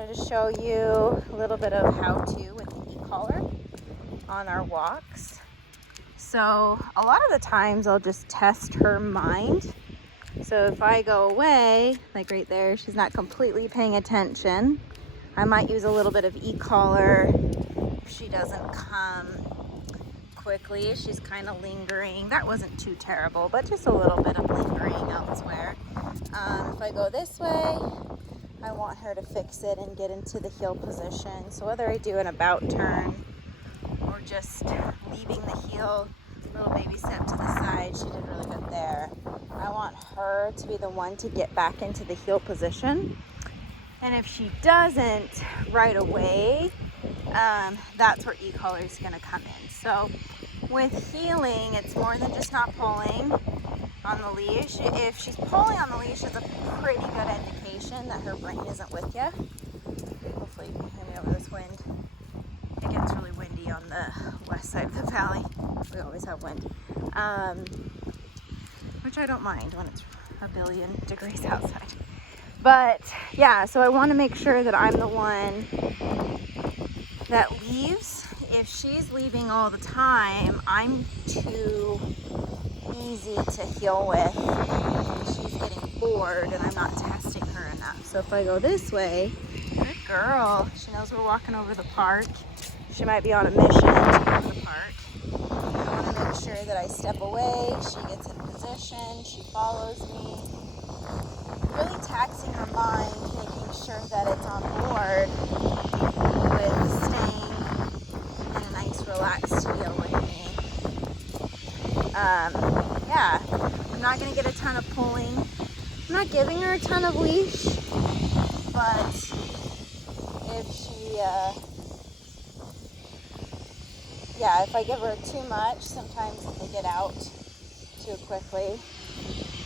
wanted to show you a little bit of how to with the e-collar on our walks. So a lot of the times I'll just test her mind. So if I go away, like right there, she's not completely paying attention. I might use a little bit of e-collar. If she doesn't come quickly, she's kind of lingering. That wasn't too terrible, but just a little bit of lingering elsewhere. If I go this way, I want her to fix it and get into the heel position. So whether I do an about turn or just leaving the heel, little baby step to the side, she did really good there. I want her to be the one to get back into the heel position. And if she doesn't right away, that's where e-collar is going to come in. So with heeling, it's more than just not pulling on the leash. If she's pulling on the leash, it's a pretty good indication that her brain isn't with you. Hopefully you can hear me over this wind. It gets really windy on the west side of the valley. We always have wind, which I don't mind when it's a billion degrees outside. But yeah, so I want to make sure that I'm the one that leaves. If she's leaving all the time, I'm too easy to heel with. She's getting bored and I'm not testing her enough. So if I go this way, good girl. She knows we're walking over the park. She might be on a mission to go to the park. I want to make sure that I step away, she gets in position, she follows me. Really taxing her mind, making sure that it's on board with staying in a nice relaxed heel with me. Yeah, I'm not going to get a ton of pulling. I'm not giving her a ton of leash, but if she, if I give her too much, sometimes if they get out too quickly,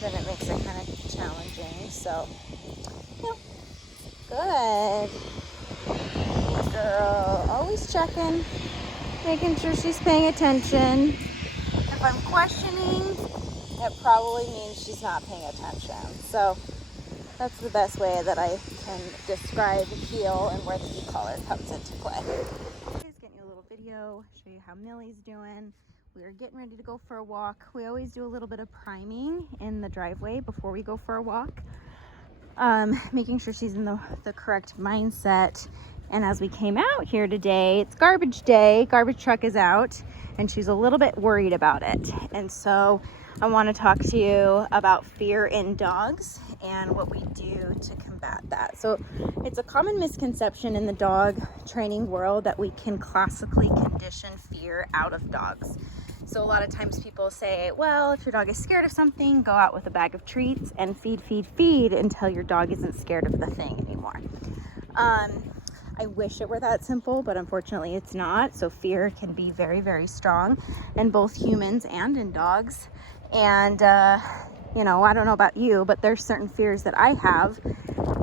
then it makes it kind of challenging. So, yeah, good. Good girl. Always checking, making sure she's paying attention. If I'm questioning, it probably means she's not paying attention. So that's the best way that I can describe the heel and where the e-collar comes into play. Just getting you a little video, show you how Millie's doing. We're getting ready to go for a walk. We always do a little bit of priming in the driveway before we go for a walk, making sure she's in the correct mindset. And as we came out here today, it's garbage day, garbage truck is out, and she's a little bit worried about it. And so I want to talk to you about fear in dogs and what we do to combat that. So it's a common misconception in the dog training world that we can classically condition fear out of dogs. So a lot of times people say, well, if your dog is scared of something, go out with a bag of treats and feed until your dog isn't scared of the thing anymore. I wish it were that simple, but unfortunately it's not. So fear can be very, very strong in both humans and in dogs. And, I don't know about you, but there's certain fears that I have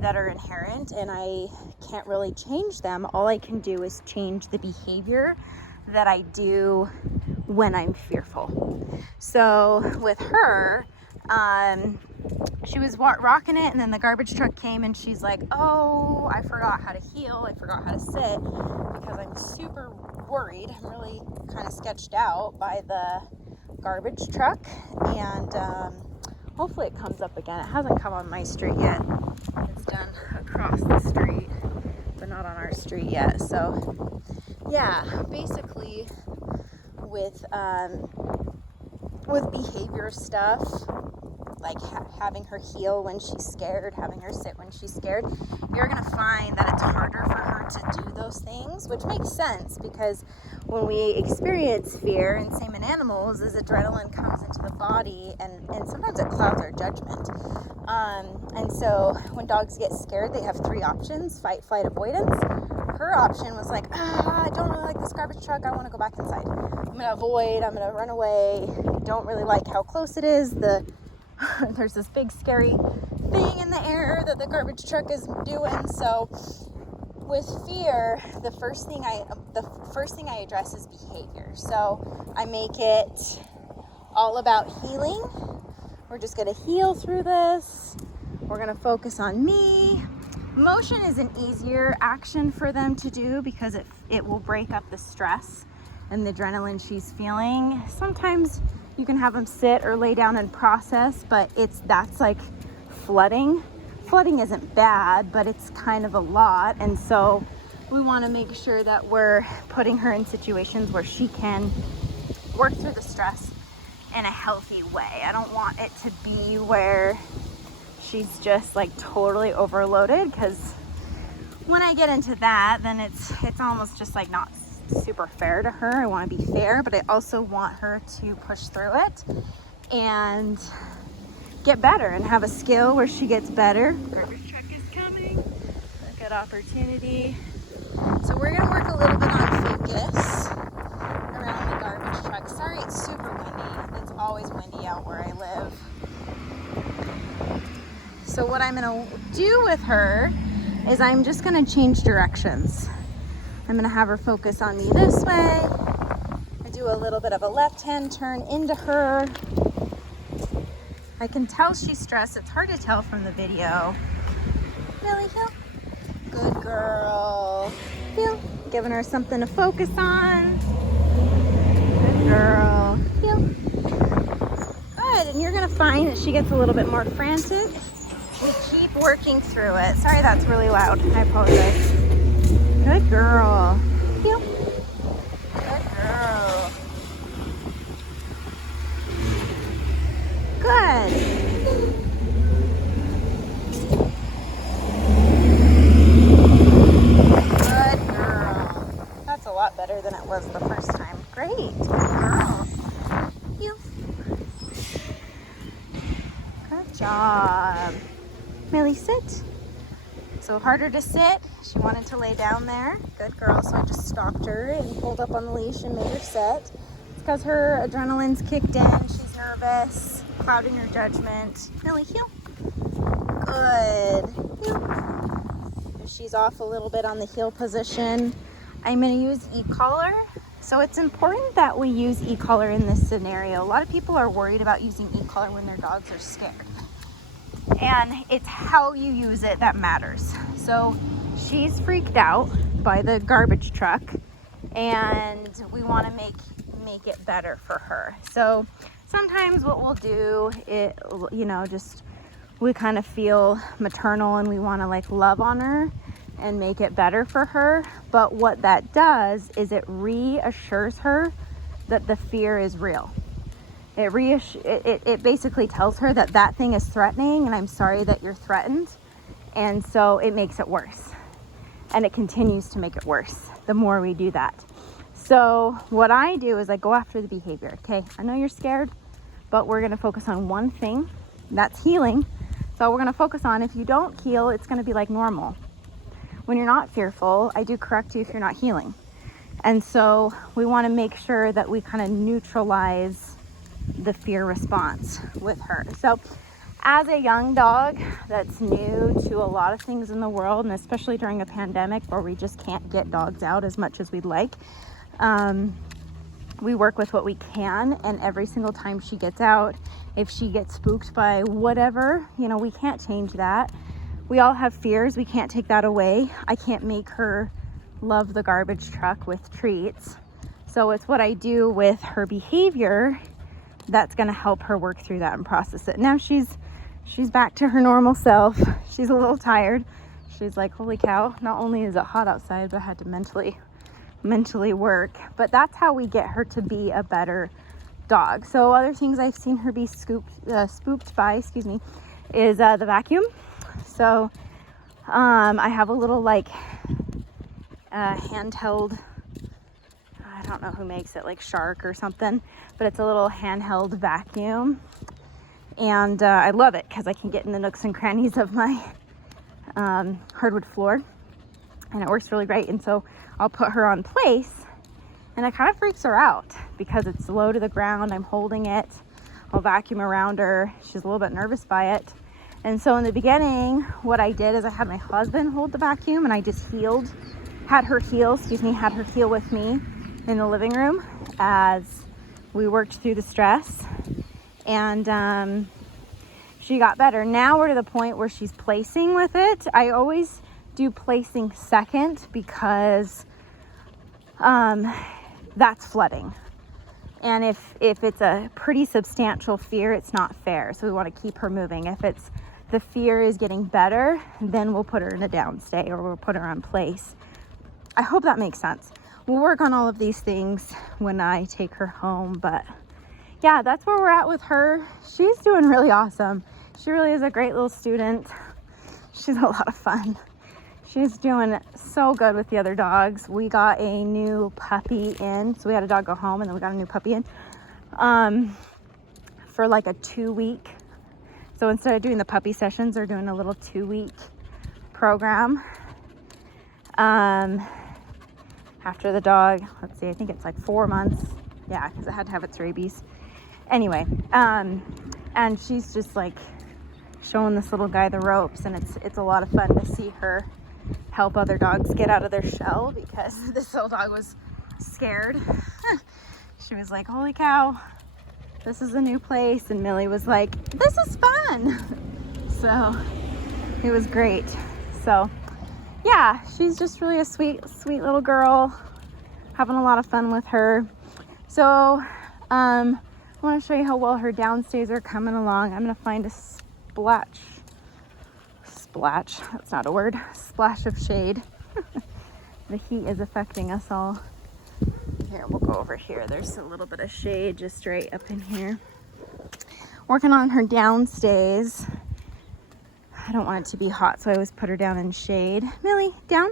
that are inherent and I can't really change them. All I can do is change the behavior that I do when I'm fearful. So with her, she was rocking it, and then the garbage truck came and she's like, oh, I forgot how to heel, I forgot how to sit, because I'm super worried. I'm really kind of sketched out by the garbage truck, and hopefully it comes up again. It hasn't come on my street yet. It's done across the street, but not on our street yet. So yeah, basically with behavior stuff, like having her heel when she's scared, having her sit when she's scared, you're going to find that it's harder for her to do those things, which makes sense because when we experience fear, and same in animals, is adrenaline comes into the body and sometimes it clouds our judgment. And so when dogs get scared, they have three options: fight, flight, avoidance. Her option was like, I don't really like this garbage truck, I want to go back inside. I'm going to avoid, I'm going to run away, don't really like how close it is. There's this big scary thing in the air that the garbage truck is doing. So with fear, the first thing I address is behavior. So I make it all about healing. We're just going to heal through this. We're going to focus on me. Motion is an easier action for them to do because it will break up the stress and the adrenaline she's feeling. Sometimes you can have them sit or lay down and process, but that's like flooding. Flooding isn't bad, but it's kind of a lot. And so we want to make sure that we're putting her in situations where she can work through the stress in a healthy way. I don't want it to be where she's just like totally overloaded, because when I get into that, then it's almost just like not super fair to her. I want to be fair, but I also want her to push through it and get better and have a skill where she gets better. Garbage truck is coming. A good opportunity. So we're gonna work a little bit on focus around the garbage truck. Sorry, it's super windy. It's always windy out where I live. So what I'm gonna do with her is I'm just gonna change directions. I'm gonna have her focus on me this way. I do a little bit of a left hand turn into her. I can tell she's stressed. It's hard to tell from the video. Millie, heel. Good girl. Heel. Giving her something to focus on. Good girl. Heel. Good, and you're gonna find that she gets a little bit more frantic. We keep working through it. Sorry, that's really loud. I apologize. Good girl. Heel. Good girl. Good. Good girl. That's a lot better than it was the first time. Great. Good girl. You. Good job. Millie, sit. So harder to sit. She wanted to lay down there. Good girl. So I just stopped her and pulled up on the leash and made her sit. It's because her adrenaline's kicked in. She's nervous, clouding her judgment. Millie, heel. Good. Heel. If she's off a little bit on the heel position, I'm going to use e-collar. So it's important that we use e-collar in this scenario. A lot of people are worried about using e-collar when their dogs are scared. And it's how you use it that matters. So she's freaked out by the garbage truck, and we want to make it better for her. So sometimes what we'll do, just we kind of feel maternal and we want to like love on her and make it better for her. But what that does is it reassures her that the fear is real. It basically tells her that thing is threatening, and I'm sorry that you're threatened. And so it makes it worse, and it continues to make it worse the more we do that. So what I do is I go after the behavior. Okay, I know you're scared, but we're going to focus on one thing. That's healing. So we're going to focus on, if you don't heal, it's going to be like normal. When you're not fearful, I do correct you if you're not healing. And so we want to make sure that we kind of neutralize the fear response with her. So as a young dog that's new to a lot of things in the world, and especially during a pandemic where we just can't get dogs out as much as we'd like, we work with what we can. And every single time she gets out, if she gets spooked by whatever, we can't change that. We all have fears. We can't take that away. I can't make her love the garbage truck with treats. So it's what I do with her behavior that's going to help her work through that and process it. Now she's back to her normal self. She's a little tired. She's like, holy cow, not only is it hot outside, but I had to mentally work. But that's how we get her to be a better dog. So other things I've seen her be spooked by, is the vacuum. So I have a little handheld, I don't know who makes it, like Shark or something, but it's a little handheld vacuum. And I love it because I can get in the nooks and crannies of my hardwood floor, and it works really great. And so I'll put her on place, and it kind of freaks her out because it's low to the ground. I'm holding it. I'll vacuum around her. She's a little bit nervous by it. And so in the beginning, what I did is I had my husband hold the vacuum, and I just had her heal with me in the living room as we worked through the stress. And she got better. Now we're to the point where she's placing with it. I always do placing second because that's flooding. And if it's a pretty substantial fear, it's not fair. So we want to keep her moving. If it's the fear is getting better, then we'll put her in a downstay or we'll put her on place. I hope that makes sense. We'll work on all of these things when I take her home, but yeah, that's where we're at with her. She's doing really awesome. She really is a great little student. She's a lot of fun. She's doing so good with the other dogs. We got a new puppy in. So we had a dog go home and then we got a new puppy in for like a 2-week. So instead of doing the puppy sessions, they're doing a little 2-week program. After the dog, let's see, I think it's like 4 months. Yeah, because it had to have its rabies. Anyway, and she's just like showing this little guy the ropes, and it's a lot of fun to see her help other dogs get out of their shell, because this little dog was scared. She was like, holy cow, this is a new place. And Millie was like, this is fun. So it was great. So yeah, she's just really a sweet little girl. Having a lot of fun with her. So I want to show you how well her downstays are coming along. I'm going to find a splash, that's not a word, splash of shade. The heat is affecting us all. Here, we'll go over here. There's a little bit of shade just right up in here. Working on her downstays. I don't want it to be hot, so I always put her down in shade. Millie, down.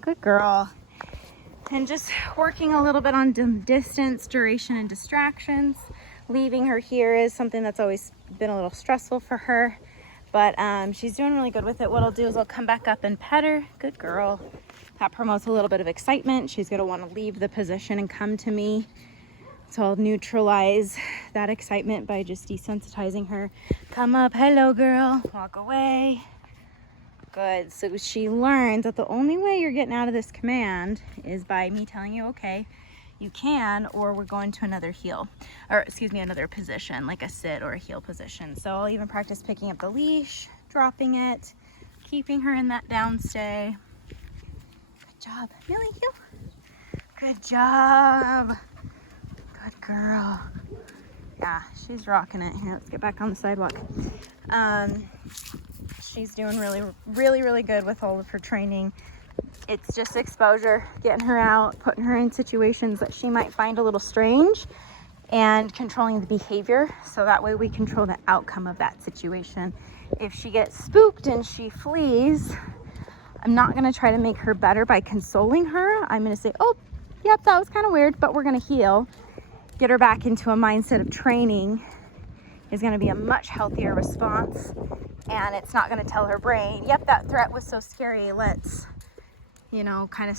Good girl. And just working a little bit on distance, duration, and distractions. Leaving her here is something that's always been a little stressful for her, but she's doing really good with it. What I'll do is I'll come back up and pet her. Good girl. That promotes a little bit of excitement. She's gonna want to leave the position and come to me. So I'll neutralize that excitement by just desensitizing her. Come up, hello girl, walk away. Good, so she learns that the only way you're getting out of this command is by me telling you, okay, you can, or we're going to another heel, or excuse me, another position, like a sit or a heel position. So I'll even practice picking up the leash, dropping it, keeping her in that downstay. Good job, Millie, heel. Good job. Good girl. Yeah, she's rocking it. Here, let's get back on the sidewalk. She's doing really good with all of her training. It's just exposure, getting her out, putting her in situations that she might find a little strange, and controlling the behavior, so that way we control the outcome of that situation. If she gets spooked and she flees, I'm not going to try to make her better by consoling her. I'm going to say, oh, yep, that was kind of weird, but we're going to heal. Get her back into a mindset of training is going to be a much healthier response. And it's not going to tell her brain, yep, that threat was so scary, let's, you know, kind of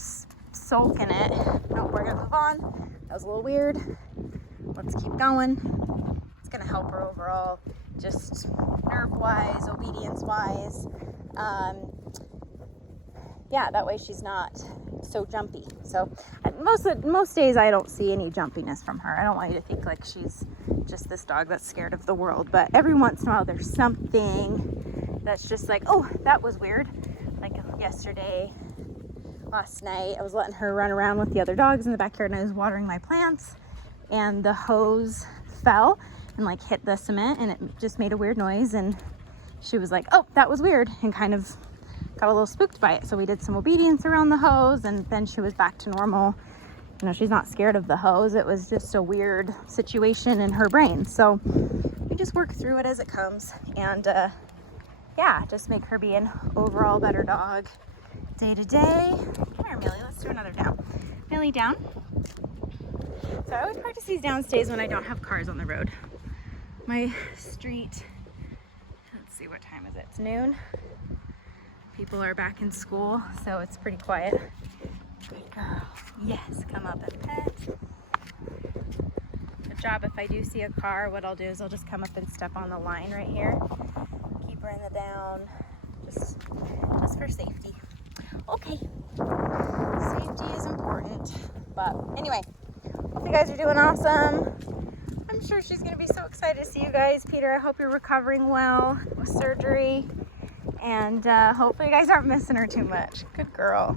sulk in it. No, we're going to move on. That was a little weird. Let's keep going. It's going to help her overall, just nerve-wise, obedience-wise. Yeah, that way she's not so jumpy. So most days I don't see any jumpiness from her. I don't want you to think like she's just this dog that's scared of the world, but every once in a while there's something that's just like, oh, that was weird. Like last night, I was letting her run around with the other dogs in the backyard and I was watering my plants, and the hose fell and like hit the cement and it just made a weird noise, and she was like, oh, that was weird, and kind of got a little spooked by it. So we did some obedience around the hose, and then she was back to normal. You know, she's not scared of the hose. It was just a weird situation in her brain. So we just work through it as it comes, and yeah, just make her be an overall better dog day to day. Come here, Millie, let's do another down. Millie, down. So I always practice these downstays when I don't have cars on the road. My street, let's see, what time is it? It's noon. People are back in school, so it's pretty quiet. Good girl. Yes, come up and pet. Good job. If I do see a car, what I'll do is I'll just come up and step on the line right here. Keep her in the down, just for safety. Okay. Safety is important. But anyway, hope you guys are doing awesome. I'm sure she's going to be so excited to see you guys. Peter, I hope you're recovering well with surgery. And hopefully you guys aren't missing her too much. Good girl.